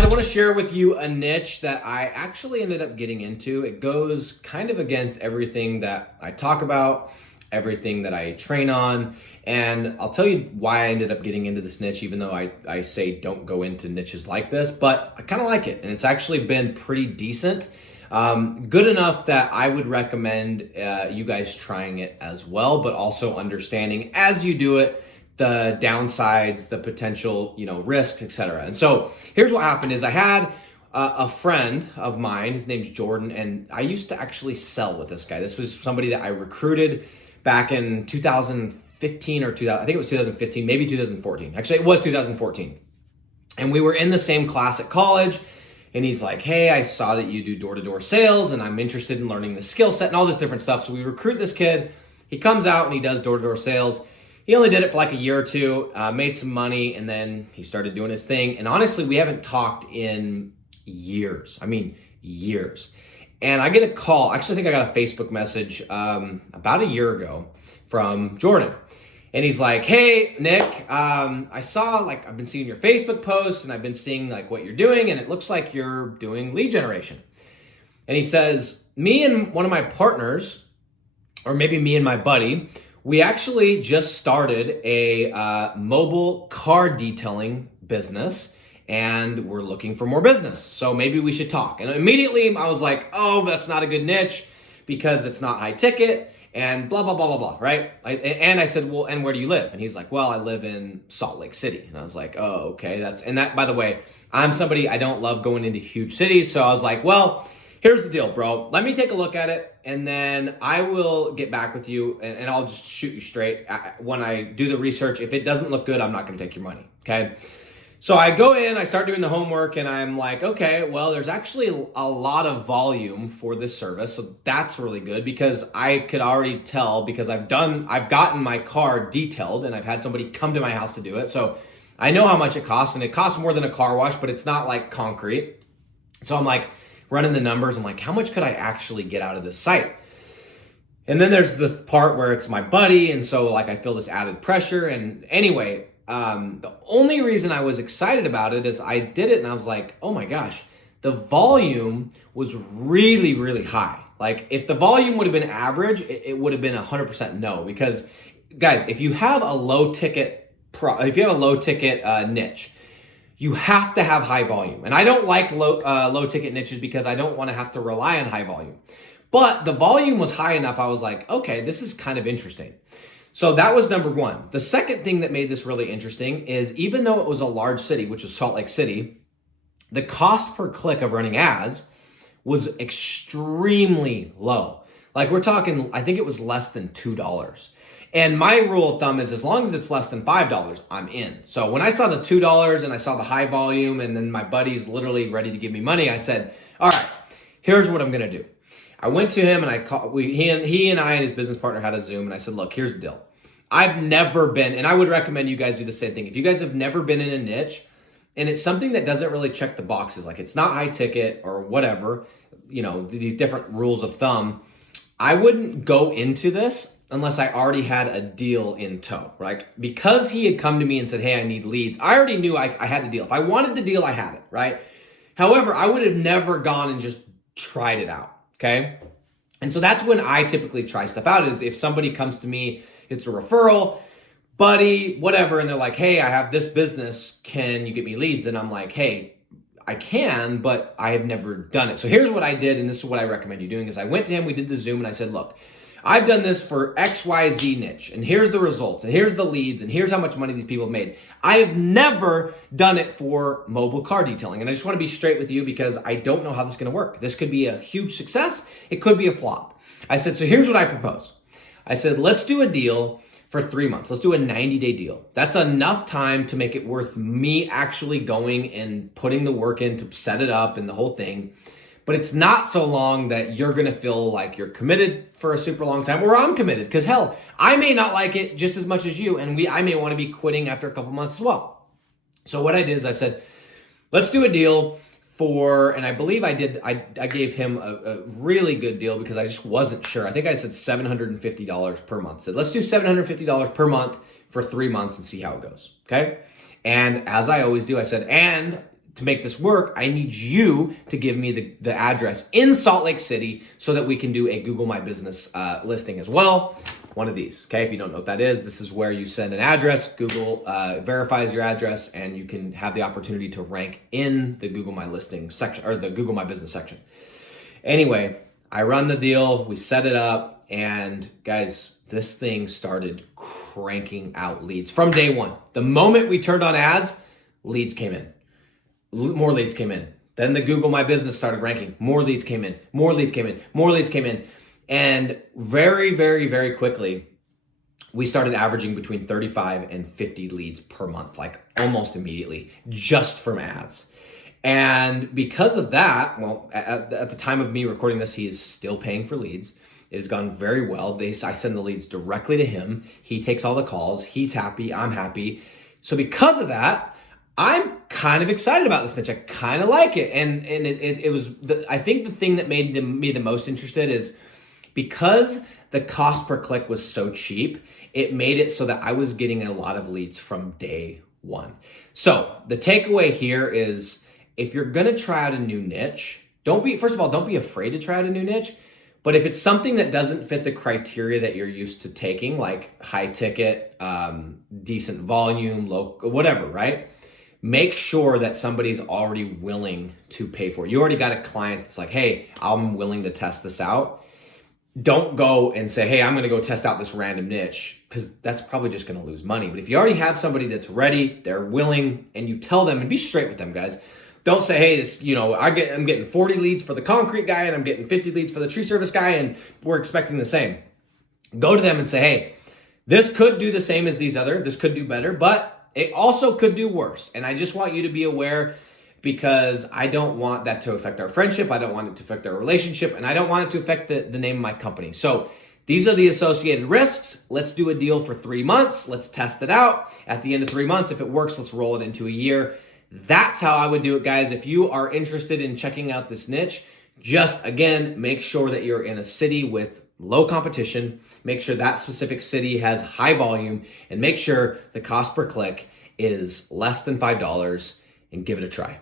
Guys, I want to share with you a niche that I actually ended up getting into. It goes kind of against everything that I talk about, everything that I train on, and I'll tell you why I ended up getting into this niche, even though I say don't go into niches like this, but I kind of like it, and it's actually been pretty decent. Good enough that I would recommend you guys trying it as well, but also understanding as you do it, the downsides, the potential, risks, etc. And so here's what happened is I had a friend of mine, his name's Jordan, and I used to actually sell with this guy. This was somebody that I recruited back in 2015 or 2000, I think it was 2015, maybe 2014. Actually, it was 2014. And we were in the same class at college. And he's like, hey, I saw that you do door-to-door sales and I'm interested in learning the skill set and all this different stuff. So we recruit this kid. He comes out and he does door-to-door sales. He only did it for like a year or two, made some money, and then he started doing his thing. And honestly, we haven't talked in years. I mean, years. And I get a call. Actually, I think I got a Facebook message about a year ago from Jordan. And he's like, hey, Nick, I saw, I've been seeing your Facebook posts and I've been seeing what you're doing, and it looks like you're doing lead generation. And he says, me and one of my partners, or maybe me and my buddy, we actually just started a mobile car detailing business, and we're looking for more business. So maybe we should talk. And immediately I was like, oh, that's not a good niche because it's not high ticket and blah, blah, blah, blah, blah, right? And I said, well, and where do you live? And he's like, well, I live in Salt Lake City. And I was like, oh, okay. That, by the way, I'm somebody, I don't love going into huge cities. So I was like, well, here's the deal, bro. Let me take a look at it, and then I will get back with you, and I'll just shoot you straight. When I do the research, if it doesn't look good, I'm not going to take your money, okay? So I go in, I start doing the homework, and I'm like, okay, well, there's actually a lot of volume for this service, so that's really good because I could already tell because I've gotten my car detailed, and I've had somebody come to my house to do it, so I know how much it costs, and it costs more than a car wash, but it's not like concrete. So I'm like, running the numbers, I'm like, how much could I actually get out of this site? And then there's the part where it's my buddy, and so I feel this added pressure. And anyway, the only reason I was excited about it is I did it and I was like, oh my gosh, the volume was really, really high. If the volume would have been average, it would have been 100% no. Because guys, if you have a low ticket niche, you have to have high volume. And I don't like low ticket niches because I don't want to have to rely on high volume. But the volume was high enough, I was like, okay, this is kind of interesting. So that was number one. The second thing that made this really interesting is even though it was a large city, which was Salt Lake City, the cost per click of running ads was extremely low. We're talking, I think it was less than $2. And my rule of thumb is as long as it's less than $5, I'm in. So when I saw the $2 and I saw the high volume and then my buddy's literally ready to give me money, I said, all right, here's what I'm going to do. I went to him and he and I and his business partner had a Zoom, and I said, look, here's the deal. I've never been, and I would recommend you guys do the same thing. If you guys have never been in a niche and it's something that doesn't really check the boxes, it's not high ticket or whatever, these different rules of thumb, I wouldn't go into this unless I already had a deal in tow, right? Because he had come to me and said, hey, I need leads. I already knew I had the deal. If I wanted the deal, I had it, right? However, I would have never gone and just tried it out, okay? And so that's when I typically try stuff out is if somebody comes to me, it's a referral, buddy, whatever, and they're like, hey, I have this business. Can you get me leads? And I'm like, hey, I can, but I have never done it. So here's what I did, and this is what I recommend you doing, is I went to him, we did the Zoom, and I said, look, I've done this for XYZ niche, and here's the results, and here's the leads, and here's how much money these people have made. I have never done it for mobile car detailing, and I just want to be straight with you because I don't know how this is going to work. This could be a huge success. It could be a flop. I said, so here's what I propose. I said, let's do a deal for 3 months. Let's do a 90-day deal. That's enough time to make it worth me actually going and putting the work in to set it up and the whole thing. But it's not so long that you're going to feel like you're committed for a super long time, or I'm committed, because hell, I may not like it just as much as you, and I may want to be quitting after a couple months as well. So what I did is I said, let's do a deal for, and I believe I gave him a really good deal because I just wasn't sure. I think I said $750 per month. I said, let's do $750 per month for 3 months and see how it goes, okay? And as I always do, I said, and to make this work, I need you to give me the address in Salt Lake City so that we can do a Google My Business listing as well. One of these, okay? If you don't know what that is, this is where you send an address, Google verifies your address, and you can have the opportunity to rank in the Google My Listing section, or the Google My Business section. Anyway, I run the deal, we set it up, and guys, this thing started cranking out leads from day one. The moment we turned on ads, leads came in. More leads came in. Then the Google My Business started ranking. More leads came in. More leads came in. More leads came in. And very, very, very quickly, we started averaging between 35 and 50 leads per month, like almost immediately, just from ads. And because of that, well, at the time of me recording this, he is still paying for leads. It has gone very well. I send the leads directly to him. He takes all the calls. He's happy. I'm happy. So because of that, I'm kind of excited about this niche. I kind of like it. And it was, I think the thing that made me the most interested is because the cost per click was so cheap, it made it so that I was getting a lot of leads from day one. So the takeaway here is if you're going to try out a new niche, first of all, don't be afraid to try out a new niche. But if it's something that doesn't fit the criteria that you're used to taking, like high ticket, decent volume, low, whatever, right? Make sure that somebody's already willing to pay for it. You already got a client that's like, hey, I'm willing to test this out. Don't go and say, hey, I'm going to go test out this random niche, because that's probably just going to lose money. But if you already have somebody that's ready, they're willing, and you tell them, and be straight with them, guys. Don't say, hey, this, I'm getting 40 leads for the concrete guy and I'm getting 50 leads for the tree service guy and we're expecting the same. Go to them and say, hey, this could do the same as these other, this could do better, but it also could do worse. And I just want you to be aware, because I don't want that to affect our friendship. I don't want it to affect our relationship, and I don't want it to affect the name of my company. So these are the associated risks. Let's do a deal for 3 months. Let's test it out. At the end of 3 months, if it works, let's roll it into a year. That's how I would do it, guys. If you are interested in checking out this niche, just again, make sure that you're in a city with low competition. Make sure that specific city has high volume, and make sure the cost per click is less than $5, and give it a try.